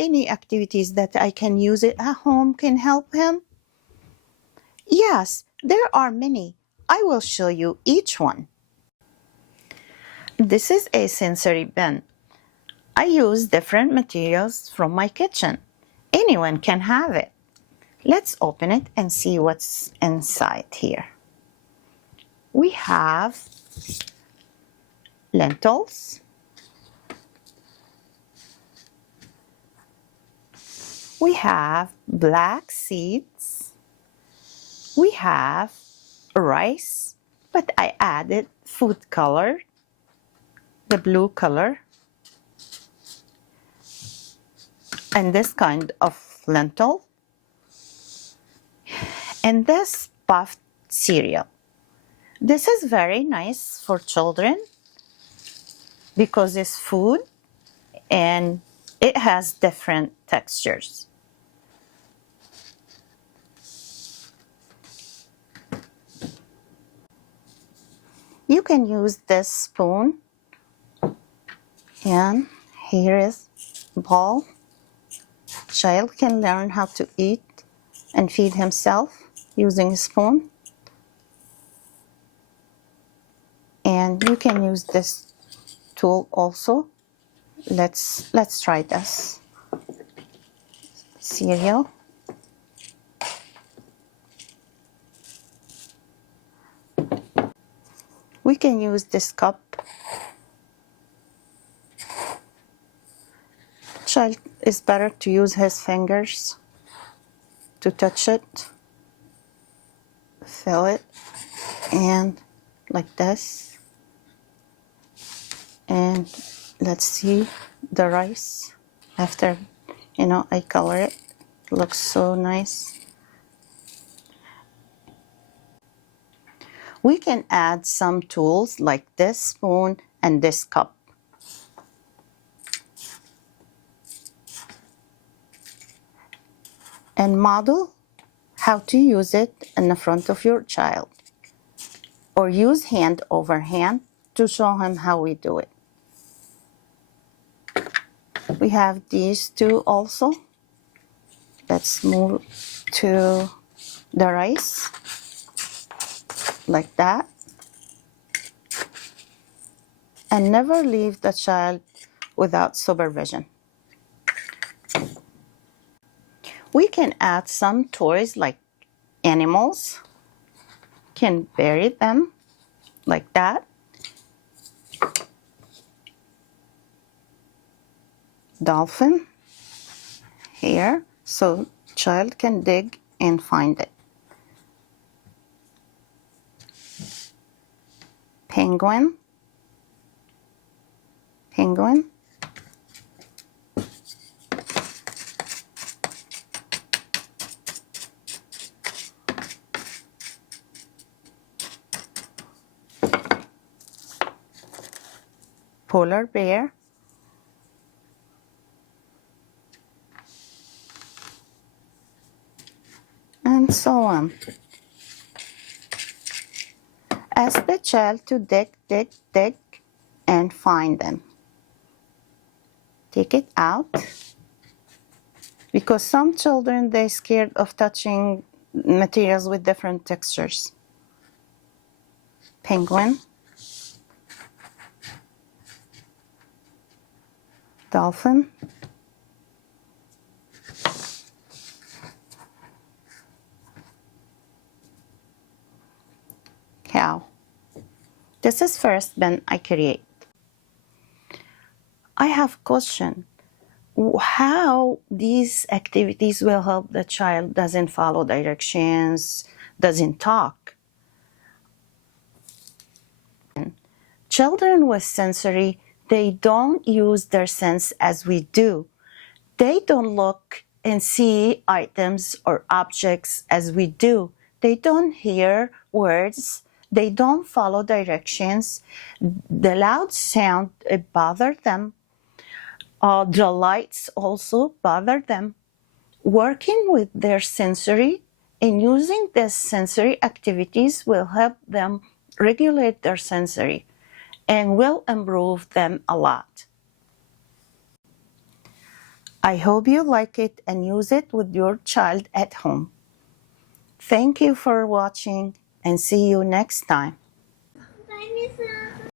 any activities that I can use it at home can help him? Yes, there are many. I will show you each one. This is a sensory bin. I use different materials from my kitchen. Anyone can have it. Let's open it and see what's inside here. We have lentils. We have black seeds. We have rice, but I added food color, the blue color, and this kind of lentil, and this puffed cereal. This is very nice for children because it's food and it has different textures. You can use this spoon, and here is bowl. Child can learn how to eat and feed himself using a spoon. And you can use this tool also. Let's try this. Cereal. We can use this cup. Child is better to use his fingers to touch it. Fill it and like this. And let's see the rice after, I color it. It looks so nice. We can add some tools like this spoon and this cup. And model how to use it in the front of your child. Or use hand over hand to show him how we do it. We have these two also. Let's move to the rice. Like that. And never leave the child without supervision. We can add some toys like animals. Can bury them like that. Dolphin here, so child can dig and find it. Penguin. Polar bear. And so on. Ask the child to dig, and find them. Take it out. Because some children, they're scared of touching materials with different textures. Penguin. Dolphin. Cow. This is first bin I create. I have a question. How these activities will help the child doesn't follow directions, doesn't talk? Children with sensory, they don't use their sense as we do. They don't look and see items or objects as we do. They don't hear words. They don't follow directions. The loud sound, it bothers them. The lights also bother them. Working with their sensory and using these sensory activities will help them regulate their sensory and will improve them a lot. I hope you like it and use it with your child at home. Thank you for watching and see you next time. Bye, Miss.